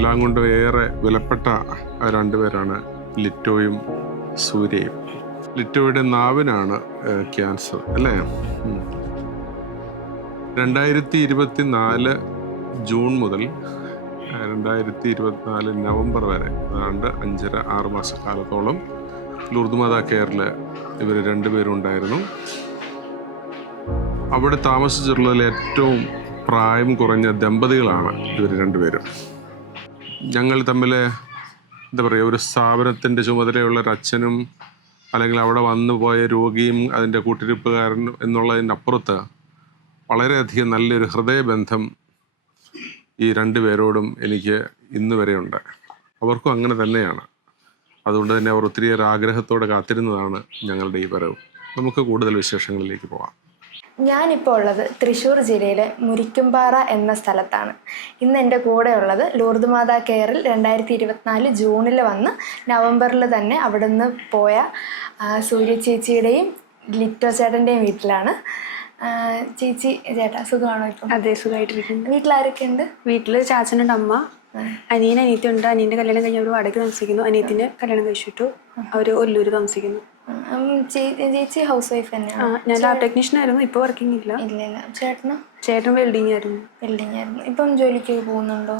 എല്ലാം കൊണ്ടും ഏറെ വിലപ്പെട്ട രണ്ടുപേരാണ് ലിറ്റോയും സൂര്യയും. ലിറ്റോയുടെ നാവിനാണ് ക്യാൻസർ അല്ലേ? 2024 ജൂൺ മുതൽ 2024 നവംബർ വരെ ഏതാണ്ട് 5.5-6 മാസക്കാലത്തോളം ലൂർദ് മാതാ കെയറിൽ ഇവർ രണ്ടുപേരും ഉണ്ടായിരുന്നു. അവിടെ താമസിച്ചിട്ടുള്ളതിൽ ഏറ്റവും പ്രായം കുറഞ്ഞ ദമ്പതികളാണ് ഇവർ രണ്ടുപേരും. ഞങ്ങൾ തമ്മിൽ എന്താ പറയുക, ഒരു സ്ഥാപനത്തിൻ്റെ ചുമതലയുള്ള ഒരു അച്ഛനും അല്ലെങ്കിൽ അവിടെ വന്നു പോയ രോഗിയും അതിൻ്റെ കൂട്ടിരിപ്പുകാരനും എന്നുള്ളതിൻ്റെ അപ്പുറത്ത് വളരെയധികം നല്ലൊരു ഹൃദയബന്ധം ഈ രണ്ടുപേരോടും എനിക്ക് ഇന്ന് വരെയുണ്ട്. അവർക്കും അങ്ങനെ തന്നെയാണ്. അതുകൊണ്ട് തന്നെ അവർ ഒത്തിരിയേറെ ആഗ്രഹത്തോടെ കാത്തിരുന്നതാണ് ഞങ്ങളുടെ ഈ വരവ്. നമുക്ക് കൂടുതൽ വിശേഷങ്ങളിലേക്ക് പോകാം. ഞാനിപ്പോൾ ഉള്ളത് തൃശ്ശൂർ ജില്ലയിലെ മുരിക്കുംപാറ എന്ന സ്ഥലത്താണ്. ഇന്ന് എൻ്റെ കൂടെ ഉള്ളത് ലൂർദ് മാതാ കെയറിൽ 2024 ജൂണിൽ വന്ന് നവംബറിൽ തന്നെ അവിടെ നിന്ന് പോയ സൂര്യ ചേച്ചിയുടെയും ലിറ്റോ ചേട്ടൻ്റെയും വീട്ടിലാണ്. ചേച്ചി ചേട്ടാ സുഖമാണോ ഇപ്പം? അതെ, സുഖമായിട്ടിരിക്കുന്നു. വീട്ടിലാരൊക്കെ ഉണ്ട്? വീട്ടിൽ ചാച്ചനുണ്ട്, അമ്മ, അനിയത്തി ഉണ്ട്. അനിയൻ്റെ കല്യാണം കഴിഞ്ഞ് അവർ വാടക താമസിക്കുന്നു. അനിയത്തിൻ്റെ കല്യാണം കഴിച്ചിട്ടു അവർ ഒല്ലൂര് താമസിക്കുന്നു. ചേച്ചി ഹൗസ് വൈഫ് തന്നെയാണ്? ഞാൻ ലാബ് ടെക്നീഷ്യൻ ആയിരുന്നു, ഇപ്പോൾ വർക്കിംഗ് ഇല്ല. ഇല്ല. ചേട്ടൻ വെൽഡിങ് ആയിരുന്നു. ഇപ്പം ജോലിക്ക് പോകുന്നുണ്ടോ?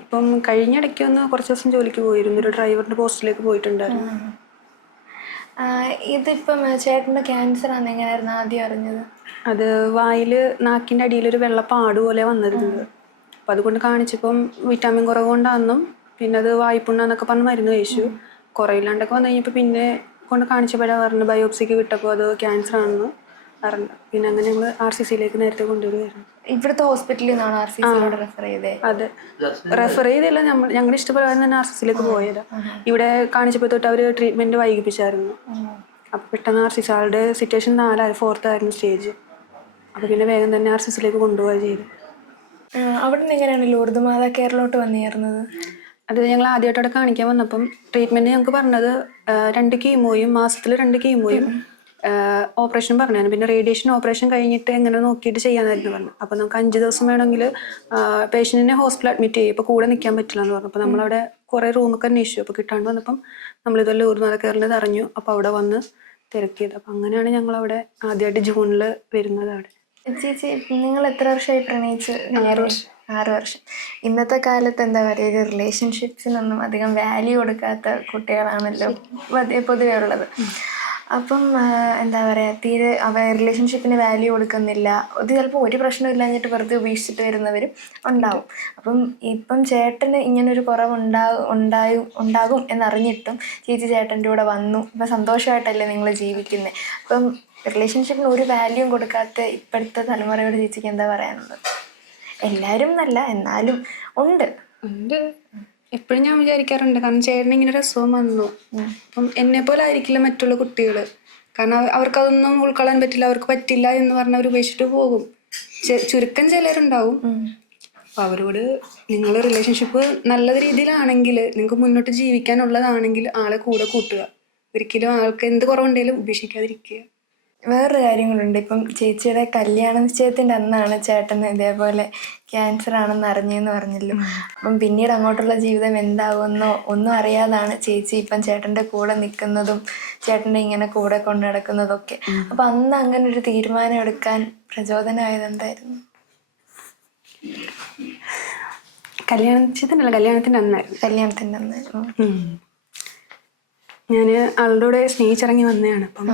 ഇപ്പം കഴിഞ്ഞിടയ്ക്ക് ഒന്ന് കുറച്ച് ദിവസം ജോലിക്ക് പോയിരുന്നു, ഒരു ഡ്രൈവറിൻ്റെ പോസ്റ്റിലേക്ക് പോയിട്ടുണ്ടായിരുന്നു. ഇതിപ്പം ചേട്ടൻ്റെ ക്യാൻസർ ആണെന്ന് എങ്ങനെയായിരുന്നു ആദ്യം അറിഞ്ഞത്? അത് വായിൽ നാക്കിൻ്റെ അടിയിലൊരു വെള്ളപ്പാട് പോലെ വന്നിരുന്നത്. അപ്പം അതുകൊണ്ട് കാണിച്ചപ്പം വിറ്റാമിൻ കുറവ് കൊണ്ടാണെന്നും പിന്നെ അത് വായ്പുണ്ണാന്നൊക്കെ പറഞ്ഞ് മരുന്ന് കഴിച്ചു. കുറയില്ലാണ്ടൊക്കെ വന്നു കഴിഞ്ഞപ്പോൾ പിന്നെ കൊണ്ട് കാണിച്ചപ്പോഴാണ് പറഞ്ഞു, ബയോപ്സിക്ക് വിട്ടപ്പോൾ അത് ക്യാൻസർ ആണെന്ന് പറഞ്ഞു. പിന്നെ അങ്ങനെ ഞങ്ങൾ RCCയിലേക്ക് നേരത്തെ കൊണ്ടുവരുമായിരുന്നു. ഇവിടുത്തെ ഹോസ്പിറ്റലിൽ നിന്നാണ് RCCയിലോട്ട് റെഫർ ചെയ്തത്? അതെ, റെഫർ ചെയ്തല്ല, ഞങ്ങളുടെ ഇഷ്ടപ്രകാരം തന്നെ RCCയിലേക്ക് പോയത്. ഇവിടെ കാണിച്ചപ്പോൾ തൊട്ട് അവർ ട്രീറ്റ്മെൻറ്റ് വൈകിപ്പിച്ചായിരുന്നു. അപ്പോൾ പെട്ടെന്ന് RCC ആളുടെ സിറ്റുവേഷൻ 4th ആയിരുന്നു സ്റ്റേജ്. അപ്പോൾ പിന്നെ വേഗം തന്നെ RCCയിലേക്ക് കൊണ്ടുപോവുക ചെയ്തു. അവിടെ നിന്ന് എങ്ങനെയാണ് ലൂർദ് മാതാ കെയറിലോട്ട് വന്നിരുന്നത്? അത് ഞങ്ങൾ ആദ്യമായിട്ട് അവിടെ കാണിക്കാൻ വന്നപ്പം ട്രീറ്റ്മെൻറ്റ് ഞങ്ങൾക്ക് പറഞ്ഞത് 2 കീമോയും മാസത്തിൽ 2 കീമോയും ഓപ്പറേഷൻ പറഞ്ഞായിരുന്നു. പിന്നെ റേഡിയേഷൻ ഓപ്പറേഷൻ കഴിഞ്ഞിട്ട് എങ്ങനെ നോക്കിയിട്ട് ചെയ്യാനായിരുന്നു പറഞ്ഞു. അപ്പോൾ നമുക്ക് 5 ദിവസം വേണമെങ്കിൽ പേഷ്യൻറ്റിനെ ഹോസ്പിറ്റലിൽ അഡ്മിറ്റ് ചെയ്യും. ഇപ്പോൾ കൂടെ നിൽക്കാൻ പറ്റില്ല എന്ന് പറഞ്ഞു. അപ്പോൾ നമ്മളവിടെ കുറേ റൂമൊക്കെ അന്വേഷിച്ചു. അപ്പോൾ കിട്ടാണ്ട് വന്നപ്പം നമ്മളിതുപോലെ ലൂർദ് മാതാ കെയറിൽ അറിഞ്ഞു. അപ്പോൾ അവിടെ വന്ന് തിരക്കിയത്. അപ്പം അങ്ങനെയാണ് ഞങ്ങളവിടെ ആദ്യമായിട്ട് ജൂണിൽ വരുന്നത്. അവിടെ ചേച്ചി നിങ്ങൾ എത്ര വർഷമായി പ്രണയിച്ച്? 6 വർഷം. ഇന്നത്തെ കാലത്ത് എന്താ പറയുക, ഒരു റിലേഷൻഷിപ്സിനൊന്നും അധികം വാല്യൂ കൊടുക്കാത്ത കുട്ടികളാണല്ലോ പൊതുവേ ഉള്ളത്. അപ്പം എന്താ പറയുക, തീരെ റിലേഷൻഷിപ്പിന് വാല്യൂ കൊടുക്കുന്നില്ല. അത് ചിലപ്പോൾ ഒരു പ്രശ്നം ഇല്ലാഞ്ഞിട്ട് വെറുതെ ഉപേക്ഷിച്ചിട്ട് വരുന്നവരും ഉണ്ടാവും. ഇപ്പം ചേട്ടന് ഇങ്ങനൊരു കുറവ് ഉണ്ടാകും എന്നറിഞ്ഞിട്ടും ചേച്ചി ചേട്ടൻ്റെ കൂടെ വന്നു. ഇപ്പം സന്തോഷമായിട്ടല്ലേ നിങ്ങൾ ജീവിക്കുന്നത്. അപ്പം റിലേഷൻഷിപ്പിന് ഒരു വാല്യൂം കൊടുക്കാത്ത ഇപ്പോഴത്തെ തലമുറയോട് ചേച്ചിക്ക് എന്താ പറയാനുള്ളത്? എല്ലാവരും എന്നല്ല, എന്നാലും ഉണ്ട്. ഇപ്പോഴും ഞാൻ വിചാരിക്കാറുണ്ട്. കാരണം ചേട്ടന് ഇങ്ങനെ ഒരു അസുഖം വന്നു. അപ്പം എന്നെ പോലെ ആയിരിക്കില്ല മറ്റുള്ള കുട്ടികൾ. കാരണം അവർക്കതൊന്നും ഉൾക്കൊള്ളാൻ പറ്റില്ല, അവർക്ക് പറ്റില്ല എന്ന് പറഞ്ഞ് അവർ ഉപേക്ഷിച്ചിട്ട് പോകും. ചുരുക്കം ചിലരുണ്ടാവും. അപ്പം അവരോട് നിങ്ങൾ റിലേഷൻഷിപ്പ് നല്ല രീതിയിലാണെങ്കിൽ, നിങ്ങൾക്ക് മുന്നോട്ട് ജീവിക്കാനുള്ളതാണെങ്കിൽ ആളെ കൂടെ കൂട്ടുക. ഒരിക്കലും ആൾക്ക് എന്ത് കുറവുണ്ടെങ്കിലും ഉപേക്ഷിക്കാതിരിക്കുക. വേറൊരു കാര്യങ്ങളുണ്ട്. ഇപ്പം ചേച്ചിയുടെ കല്യാണ നിശ്ചയത്തിൻ്റെ അന്നാണ് ചേട്ടന് ഇതേപോലെ ക്യാൻസർ ആണെന്ന് അറിഞ്ഞെന്ന് പറഞ്ഞല്ലോ. അപ്പം പിന്നീട് അങ്ങോട്ടുള്ള ജീവിതം എന്താകുമെന്നോ ഒന്നും അറിയാതാണ് ചേച്ചി ഇപ്പം ചേട്ടൻ്റെ കൂടെ നിൽക്കുന്നതും ചേട്ടൻ്റെ ഇങ്ങനെ കൂടെ കൊണ്ടു നടക്കുന്നതൊക്കെ. അപ്പം അന്ന് അങ്ങനെ ഒരു തീരുമാനം എടുക്കാൻ പ്രചോദനമായത് എന്തായിരുന്നു? കല്യാണത്തിൻ്റെ അന്നായിരുന്നു. ഞാൻ ആളുടെ കൂടെ സ്നേഹിച്ചിറങ്ങി വന്നതാണ്. അപ്പം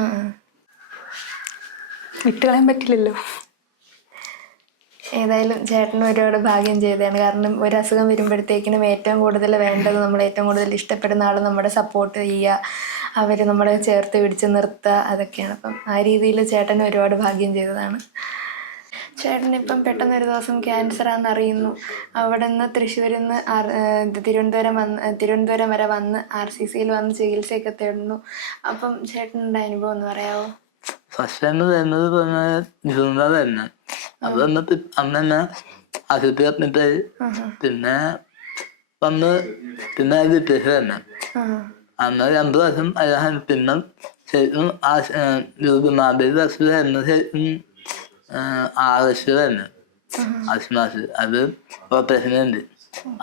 വിട്ടുകളയാൻ പറ്റില്ലല്ലോ. ഏതായാലും ചേട്ടന് ഒരുപാട് ഭാഗ്യം ചെയ്തതാണ്. കാരണം ഒരു അസുഖം വരുമ്പോഴത്തേക്കിനും ഏറ്റവും കൂടുതൽ വേണ്ടത്, നമ്മൾ ഏറ്റവും കൂടുതൽ ഇഷ്ടപ്പെടുന്ന ആൾ നമ്മുടെ സപ്പോർട്ട് ചെയ്യുക, അവർ നമ്മളെ ചേർത്ത് പിടിച്ച് നിർത്തുക, അതൊക്കെയാണ്. അപ്പം ആ രീതിയിൽ ചേട്ടന് ഒരുപാട് ഭാഗ്യം ചെയ്തതാണ്. ചേട്ടനിപ്പം പെട്ടെന്നൊരു ദിവസം ക്യാൻസറാണെന്ന് അറിയുന്നു. അവിടെ നിന്ന് തൃശ്ശൂരിൽ നിന്ന് തിരുവനന്തപുരം വരെ വന്ന് RCCയിൽ വന്ന് ചികിത്സയൊക്കെ തേടുന്നു. അപ്പം ചേട്ടനുണ്ടായ അനുഭവം ഒന്ന് പറയാമോ? ഫസ്റ്റ് ടൈം വരുന്നത് പറഞ്ഞ തന്നെ. അത് വന്നിട്ട് അന്ന് തന്നെ ആശുപത്രി അഡ്മിറ്റ് ആയി. പിന്നെ വന്ന് പിന്നെ ഡിറ്റേഷൻ തന്നെ. അന്ന് 2 പ്രാവശ്യം അയാൾ പിന്നെ ശരിക്കും വരുന്ന ശരിക്കും ആഗസ്റ്റ് തന്നെ, ആഗസ്റ്റ് മാസം. അത് ഓപ്പറേഷൻ ഉണ്ട്.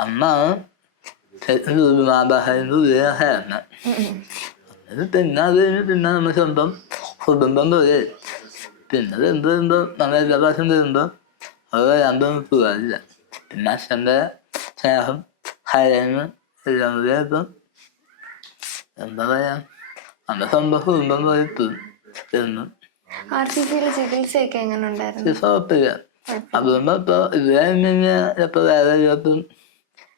അന്നാണ് മാതാഹിന്റെ ഉദയമാണ്. അത് പിന്നെ അത് കഴിഞ്ഞ് പിന്നെ നമ്മൾ സ്വന്തം കുടുംബം പോലെ പിന്നെ എന്തോ നമ്മൾ എല്ലാ പ്രാവശ്യം തരുമ്പോ അത് രണ്ടൊന്നും പോകാറില്ല. പിന്നെ അച്ഛൻ്റെ സ്നേഹം ഹരന്ന് എല്ലാം കൂടി ഇപ്പം എന്താ പറയാ നമ്മുടെ സ്വന്തം കുടുംബം പോലെ ഇപ്പം RCCയിൽ ചികിത്സയൊക്കെ എങ്ങനെ ഉണ്ടായിരുന്നു? കുഴപ്പമില്ല. അതുകൊണ്ട് ഇപ്പൊ ഇവിടെ ഇപ്പൊ വേറെ ഇപ്പം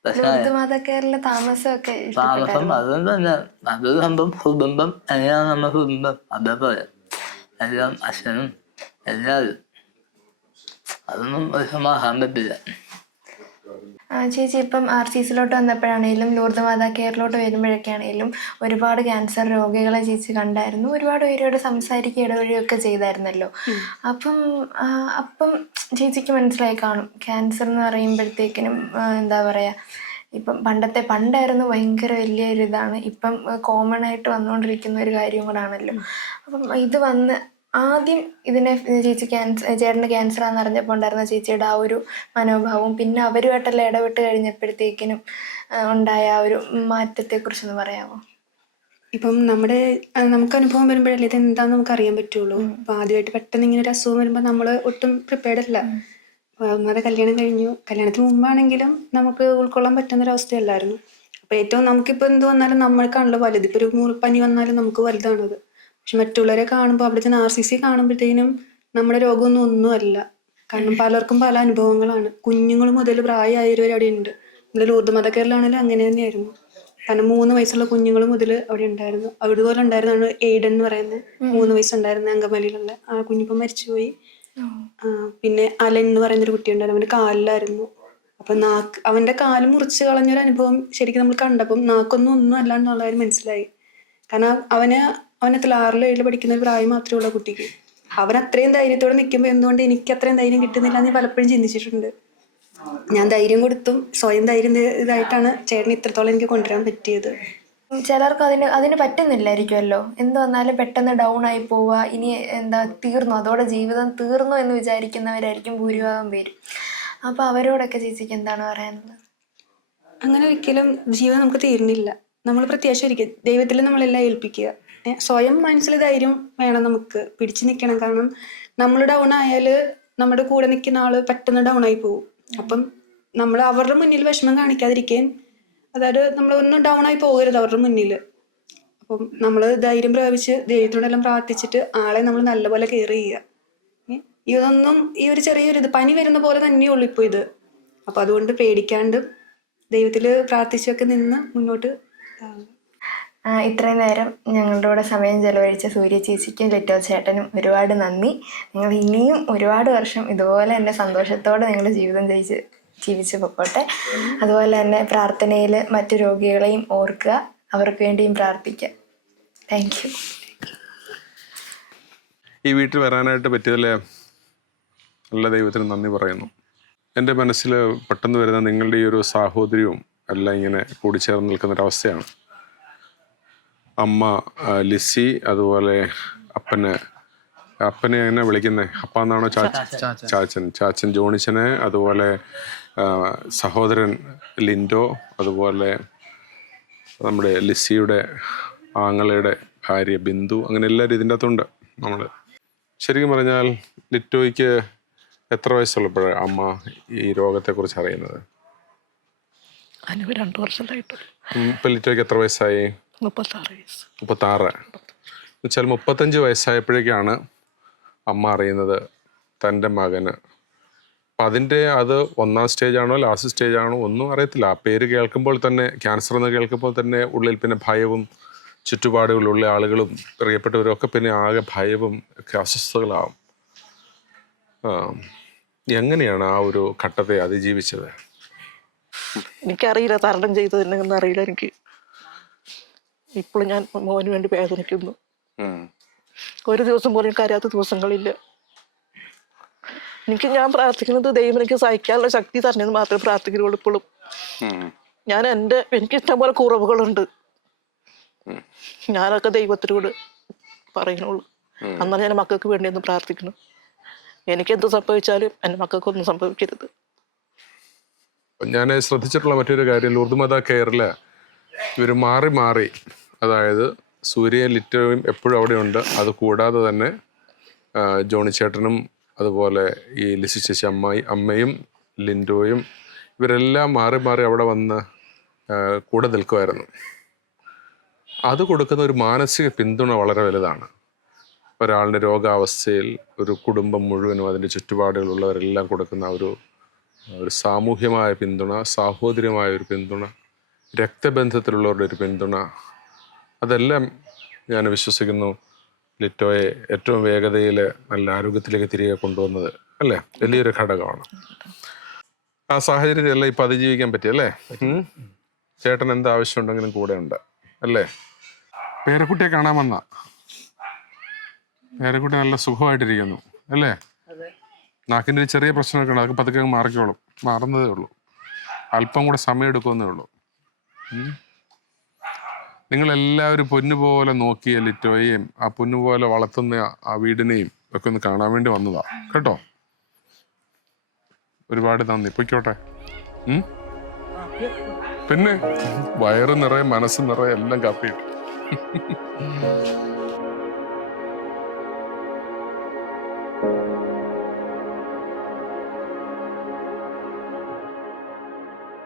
ലൂർദ് കേരള താമസമൊക്കെ താമസം അതുകൊണ്ട് തന്നെ അതൊരു സംഭവം കുടുംബം എങ്ങനെയാണ് നമ്മുടെ കുടുംബം അതേപോലെ എല്ലാം അച്ഛനും എല്ലാവരും അതൊന്നും ഒരു സമാധാൻ പറ്റില്ല. ചേച്ചി ഇപ്പം RCCയിലോട്ട് വന്നപ്പോഴാണേലും ലൂർദ് കേരളോട്ട് വരുമ്പോഴൊക്കെ ആണെങ്കിലും ഒരുപാട് ക്യാൻസർ രോഗികളെ ചേച്ചി കണ്ടായിരുന്നു. ഒരുപാട് പേരോട് സംസാരിക്കുക ഇടവഴിയൊക്കെ ചെയ്തായിരുന്നല്ലോ. അപ്പം ചേച്ചിക്ക് മനസ്സിലായി കാണും ക്യാൻസർ എന്ന് പറയുമ്പോഴത്തേക്കിനും എന്താ പറയുക, ഇപ്പം പണ്ടായിരുന്നു ഭയങ്കര വലിയൊരു ഇതാണ്, ഇപ്പം കോമൺ ആയിട്ട് വന്നുകൊണ്ടിരിക്കുന്ന ഒരു കാര്യം കൂടാണല്ലോ. അപ്പം ഇത് വന്ന് ആദ്യം ഇതിനെ ചേച്ചി ചേട്ടന് ക്യാൻസറാന്ന് അറിഞ്ഞപ്പോൾ ഉണ്ടായിരുന്ന ചേച്ചിയുടെ ആ ഒരു മനോഭാവവും പിന്നെ അവരുമായിട്ടെല്ലാം ഇടപെട്ട് കഴിഞ്ഞപ്പോഴത്തേക്കിനും ഉണ്ടായ ആ ഒരു മാറ്റത്തെക്കുറിച്ചൊന്ന് പറയാമോ? ഇപ്പം നമുക്ക് അനുഭവം വരുമ്പോഴല്ലേ ഇത് എന്താന്ന് നമുക്ക് അറിയാൻ പറ്റുള്ളൂ. അപ്പൊ ആദ്യമായിട്ട് പെട്ടെന്ന് ഇങ്ങനെ ഒരു അസുഖം വരുമ്പോൾ നമ്മൾ ഒട്ടും പ്രിപ്പയർഡ് അല്ല. ഒന്നാമത് കല്യാണം കഴിഞ്ഞു, കല്യാണത്തിന് മുമ്പാണെങ്കിലും നമുക്ക് ഉൾക്കൊള്ളാൻ പറ്റുന്നൊരവസ്ഥയല്ലായിരുന്നു. അപ്പൊ ഏറ്റവും നമുക്കിപ്പോൾ എന്ത് വന്നാലും നമ്മൾക്കാണല്ലോ വലുത്. ഇപ്പൊ ഒരു പനി വന്നാലും നമുക്ക് വലുതാണത്. പക്ഷെ മറ്റുള്ളവരെ കാണുമ്പോൾ അവിടെ ചെന്ന് RCC കാണുമ്പോഴത്തേനും നമ്മുടെ രോഗമൊന്നും ഒന്നുമല്ല. കാരണം പലർക്കും പല അനുഭവങ്ങളാണ്. കുഞ്ഞുങ്ങൾ മുതൽ പ്രായമായവർ അവിടെ ഉണ്ട്. നമ്മുടെ ലൂർദ് കേരളാണെങ്കിലും അങ്ങനെ തന്നെയായിരുന്നു. കാരണം 3 വയസ്സുള്ള കുഞ്ഞുങ്ങൾ മുതൽ അവിടെ ഉണ്ടായിരുന്നു. അതുപോലെ ഉണ്ടായിരുന്നാണ് എയ്ഡൻ എന്ന് പറയുന്നത് 3 വയസ്സുണ്ടായിരുന്ന അങ്കമാലിയിലുള്ള ആ കുഞ്ഞിപ്പം മരിച്ചുപോയി. പിന്നെ അലൻ എന്ന് പറയുന്നൊരു കുട്ടിയുണ്ടായിരുന്നു, അവൻ്റെ കാലിലായിരുന്നു. അപ്പൊ അവന്റെ കാല് മുറിച്ച് കളഞ്ഞൊരു അനുഭവം ശരിക്കും നമ്മൾ കണ്ടപ്പം നാക്കൊന്നും ഒന്നും അല്ല എന്നുള്ള കാര്യം മനസ്സിലായി. കാരണം അവന് 6-ലും 7-ലും പഠിക്കുന്ന ഒരു പ്രായം മാത്രമേ ഉള്ള കുട്ടിക്ക്. അവൻ അത്രയും ധൈര്യത്തോടെ നിൽക്കുമ്പോൾ എന്തുകൊണ്ട് എനിക്ക് അത്രയും ധൈര്യം കിട്ടുന്നില്ല എന്ന് പലപ്പോഴും ചിന്തിച്ചിട്ടുണ്ട്. ഞാൻ ധൈര്യം കൊടുത്തും സ്വയം ധൈര്യം ഇതായിട്ടാണ് ചേട്ടന് ഇത്രത്തോളം എനിക്ക് കൊണ്ടുവരാൻ പറ്റിയത്. ചിലർക്ക് അതിന് പറ്റുന്നില്ലായിരിക്കുമല്ലോ. എന്ത് വന്നാലും പെട്ടെന്ന് ഡൗൺ ആയി പോവുക, ഇനി എന്താ തീർന്നു, അതോടെ ജീവിതം തീർന്നു എന്ന് വിചാരിക്കുന്നവരായിരിക്കും ഭൂരിഭാഗം പേരും. അപ്പോൾ അവരോടൊക്കെ ചേച്ചിക്ക് എന്താണ് പറയാനുള്ളത്? അങ്ങനെ ഒരിക്കലും ജീവിതം നമുക്ക് തീരുന്നില്ല. നമ്മൾ പ്രത്യാശ ഇരിക്കുക, ദൈവത്തിൽ നമ്മളെല്ലാം ഏൽപ്പിക്കുക. സ്വയം മനസ്സിൽ ധൈര്യം വേണം, നമുക്ക് പിടിച്ചു നിൽക്കണം. കാരണം നമ്മൾ ഡൗൺ ആയാൽ നമ്മുടെ കൂടെ നിൽക്കുന്ന ആള് പെട്ടെന്ന് ഡൗൺ ആയി പോകും. അപ്പം നമ്മൾ അവരുടെ മുന്നിൽ വിഷമം കാണിക്കാതിരിക്കുകയും, അതായത് നമ്മളൊന്നും ഡൗൺ ആയി പോകരുത് അവരുടെ മുന്നിൽ. അപ്പം നമ്മൾ ധൈര്യം പ്രാപിച്ച് ദൈവത്തോടെല്ലാം പ്രാർത്ഥിച്ചിട്ട് ആളെ നമ്മൾ നല്ലപോലെ കെയർ ചെയ്യുക. ഇതൊന്നും ഈ ഒരു ചെറിയൊരു പനി വരുന്ന പോലെ തന്നെയുള്ളൂ ഇപ്പോൾ ഇത്. അപ്പം അതുകൊണ്ട് പേടിക്കാണ്ട് ദൈവത്തിൽ പ്രാർത്ഥിച്ചൊക്കെ നിന്ന് മുന്നോട്ട്. ഇത്രയും നേരം ഞങ്ങളുടെ കൂടെ സമയം ചെലവഴിച്ച സൂര്യ ചേച്ചിക്കും ലിറ്റോ ചേട്ടനും ഒരുപാട് നന്ദി. നിങ്ങൾ ഇനിയും ഒരുപാട് വർഷം ഇതുപോലെ തന്നെ സന്തോഷത്തോടെ നിങ്ങളുടെ ജീവിതം ജീവിച്ച് പൊക്കോട്ടെ. അതുപോലെ തന്നെ പ്രാർത്ഥനയിൽ മറ്റു രോഗികളെയും ഓർക്കുക, അവർക്ക് വേണ്ടിയും പ്രാർത്ഥിക്കുക. Thank you. ഈ വീട്ടിൽ വരാനായിട്ട് പറ്റിയതിൽ നല്ല ദൈവത്തിന് നന്ദി പറയുന്നു. എൻ്റെ മനസ്സിൽ പെട്ടെന്ന് വരുന്ന നിങ്ങളുടെ ഈ ഒരു സാഹോദര്യവും എല്ലാം ഇങ്ങനെ കൂടിച്ചേർന്ന് നിൽക്കുന്നൊരവസ്ഥയാണ്. അമ്മ ലിസി, അതുപോലെ അപ്പനെ എങ്ങനെ വിളിക്കുന്നത്, അപ്പ എന്നാണോ? ചാച്ചൻ ജോണിച്ചന്, അതുപോലെ സഹോദരൻ ലിൻഡോ, അതുപോലെ നമ്മുടെ ലിസിയുടെ ആങ്ങളയുടെ ഭാര്യ ബിന്ദു, അങ്ങനെ എല്ലാവരും ഇതിൻ്റെ അകത്തുണ്ട്. നമ്മൾ ശരിക്കും പറഞ്ഞാൽ ലിറ്റോയ്ക്ക് എത്ര വയസ്സുള്ളപ്പോഴാണ് അമ്മ ഈ രോഗത്തെക്കുറിച്ച് അറിയുന്നത്? 2 വർഷമായിട്ട്. ഇപ്പം ലിറ്റോയ്ക്ക് എത്ര വയസ്സായി? 36 എന്നുവെച്ചാൽ 35 വയസ്സായപ്പോഴേക്കാണ് അമ്മ അറിയുന്നത് തൻ്റെ മകന്. അപ്പം അത് 1ാം സ്റ്റേജാണോ ലാസ്റ്റ് സ്റ്റേജാണോ ഒന്നും അറിയത്തില്ല. ആ പേര് കേൾക്കുമ്പോൾ തന്നെ, ക്യാൻസർ എന്ന് കേൾക്കുമ്പോൾ തന്നെ ഉള്ളിൽ പിന്നെ ഭയവും, ചുറ്റുപാടുകളുള്ള ആളുകളും പ്രിയപ്പെട്ടവരും ഒക്കെ പിന്നെ ആകെ ഭയവും ഒക്കെ അസ്വസ്ഥതകളാവും. എങ്ങനെയാണ് ആ ഒരു ഘട്ടത്തെ അതിജീവിച്ചത്? എനിക്കറിയില്ല തരണം ചെയ്തതെന്നൊന്നും അറിയില്ല. എനിക്ക് ഇപ്പോഴും ഞാൻ മോന് വേണ്ടി വേദനിക്കുന്നു. ഒരു ദിവസം പോലും കരയാത്ത ദിവസങ്ങളില്ല. ഞാൻ പ്രാർത്ഥിക്കുന്നത് ദൈവം എനിക്ക് സഹിക്കാനുള്ള ശക്തി തരണമെന്ന് മാത്രമേ പ്രാർത്ഥിക്കുള്ളൂ. ഇപ്പോഴും എനിക്ക് ഇഷ്ടംപോലെ കുറവുകളുണ്ട്. ഞാനൊക്കെ ദൈവത്തിനോട് പറയുന്നുള്ളൂ. അന്നാണ് ഞാൻ മക്കൾക്ക് വേണ്ടി ഒന്ന് പ്രാർത്ഥിക്കണം. എനിക്കെന്ത് സംഭവിച്ചാലും എൻ്റെ മക്കൾക്കൊന്നും സംഭവിക്കരുത്. ഞാൻ ശ്രദ്ധിച്ചിട്ടുള്ള മറ്റൊരു കാര്യം, ലൂർദ് കെയറിൽ ഇവർ മാറി മാറി, അതായത് സൂര്യ ലിറ്റോയും എപ്പോഴും അവിടെ ഉണ്ട്. അത് കൂടാതെ തന്നെ ജോണി ചേട്ടനും അതുപോലെ ഈ ലിസി ചേച്ചി അമ്മയും ലിൻഡോയും ഇവരെല്ലാം മാറി മാറി അവിടെ വന്ന് കൂടെ നിൽക്കുമായിരുന്നു. അത് കൊടുക്കുന്ന ഒരു മാനസിക പിന്തുണ വളരെ വലുതാണ്. ഒരാളുടെ രോഗാവസ്ഥയിൽ ഒരു കുടുംബം മുഴുവനും അതിൻ്റെ ചുറ്റുപാടുകളുള്ളവരെല്ലാം കൊടുക്കുന്ന ഒരു സാമൂഹ്യമായ പിന്തുണ, സാഹോദര്യമായ ഒരു പിന്തുണ, രക്തബന്ധത്തിലുള്ളവരുടെ ഒരു പിന്തുണ, അതെല്ലാം ഞാൻ വിശ്വസിക്കുന്നു ലിറ്റോയെ ഏറ്റവും വേഗതയിൽ നല്ല ആരോഗ്യത്തിലേക്ക് തിരികെ കൊണ്ടുവന്നത് അല്ലേ, വലിയൊരു ഘടകമാണ്. ആ സാഹചര്യത്തിലെല്ലാം ഇപ്പം അതിജീവിക്കാൻ പറ്റിയല്ലേ. ചേട്ടൻ എന്ത് ആവശ്യമുണ്ടെങ്കിലും കൂടെ ഉണ്ട് അല്ലേ. പേരക്കുട്ടിയെ കാണാൻ വന്ന പേരക്കുട്ടി നല്ല സുഖമായിട്ടിരിക്കുന്നു അല്ലേ. നാക്കിൻ്റെ ഒരു ചെറിയ പ്രശ്നമൊക്കെ ഉണ്ട്, അതൊക്കെ പതുക്കെ മാറിക്കോളും, മാറുന്നതേ ഉള്ളൂ, അല്പം കൂടെ സമയം എടുക്കുമെന്നേ ഉള്ളൂ. നിങ്ങളെല്ലാവരും പൊന്നുപോലെ നോക്കിയ ലിറ്റോയെയും ആ പൊന്നുപോലെ വളർത്തുന്ന ആ വീടിനെയും ഒക്കെ ഒന്ന് കാണാൻ വേണ്ടി വന്നതാ കേട്ടോ. ഒരുപാട് നന്ദി. പൊയ്ക്കോട്ടെ. പിന്നെ വയറ് നിറയെ മനസ്സ് നിറയെ എല്ലാം കാപ്പിയിട്ടു.